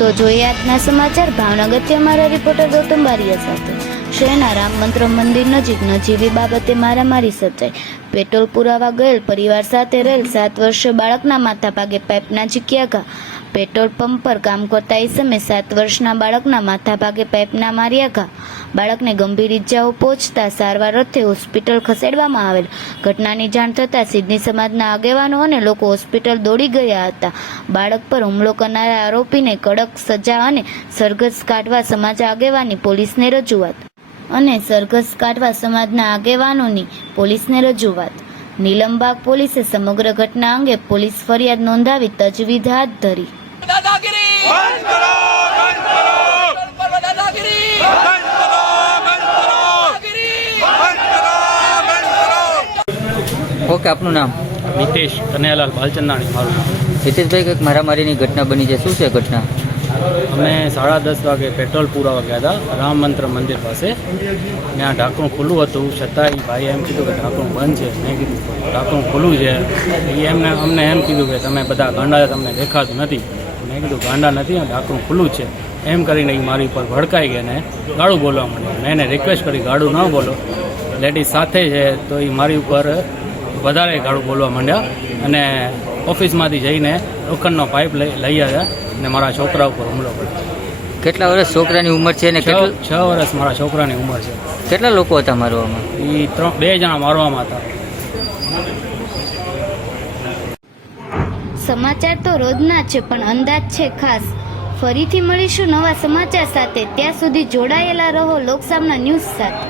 તો જોઈએ આજના સમાચાર ભાવનગરથી અમારા રિપોર્ટર ગૌતમ બારિયા સાથે। શહેરના રામ મંત્ર મંદિર નજીક નજીવી બાબતે મારામારી સર્જાઈ। પેટ્રોલ પુરાવા ગયેલ પરિવાર સાથે રહેલ 7 વર્ષીય બાળકના માથા ભાગે પાઇપના ઝીક્યા ઘા। પેટ્રોલ પંપ પર કામ કરતા ઇસમે 7 વર્ષના બાળકના માથા ભાગે પાઇપના માર્યા ઘા। બાળકને ગંભીર ઇજાઓ પહોંચતા સારવાર અર્થે હોસ્પિટલ ખસેડવામાં આવેલ। ઘટનાની જાણ થતાં સિડની સમાજના આગેવાનો અને લોકો હોસ્પિટલ દોડી ગયા હતા। બાળક પર હુમલો કરનારા આરોપીને કડક સજા અને સરઘસ કાઢવા સમાજ આગેવાની પોલીસને રજૂઆત। નીલમબાગ પોલીસે સમગ્ર ઘટના અંગે પોલીસ ફરિયાદ નોંધાવી તજવીજ હાથ ધરી। ઓકે, આપનું નામ? નિતેશ કનૈયાલાલ બાલચંદાણી મારું નામ। હિતેશભાઈ, કંઈક મારામારીની ઘટના બની છે, શું છે ઘટના? અમે 10:30 વાગે પેટ્રોલ પુરાવા ગયા હતા રામ મંત્ર મંદિર પાસે। ત્યાં ઢાંકણું ખુલ્લું હતું, છતાં એ ભાઈએ એમ કીધું કે ઢાંકણું બંધ છે। મેં કીધું ઢાંકણું ખુલ્લું છે। એ અમને એમ કીધું કે તમે બધા ગાંડા તમને દેખાતું નથી। મેં કીધું ગાંડા નથી, ઢાંકણું ખુલ્લું જ છે એમ કરીને એ મારી ઉપર ભડકાઈ ગયા ને ગાળું બોલવા માંડ્યા। મેં એને રિક્વેસ્ટ કરી ગાળું ન બોલો, લેડીઝ સાથે છે તો એ મારી ઉપર વધારે ગાળું બોલવા માંડ્યા અને ઓફિસમાંથી જઈને લોખંડનો પાઇપ લઈ આવ્યા અને મારા છોકરા ઉપર હુમલો કર્યો। કેટલા વર્ષ છોકરાની ઉંમર છે ને? 6 વર્ષ મારા છોકરાની ઉંમર છે। કેટલા લોકો હતા મારવામાં? એ 2 જણા મારવામાં હતા। સમાચાર તો રોજના છે પણ અંદાજ છે ખાસ। ફરીથી મળીશું નવા સમાચાર સાથે, ત્યાં સુધી જોડાયેલા રહો લોકસામના ન્યૂઝ સાથે।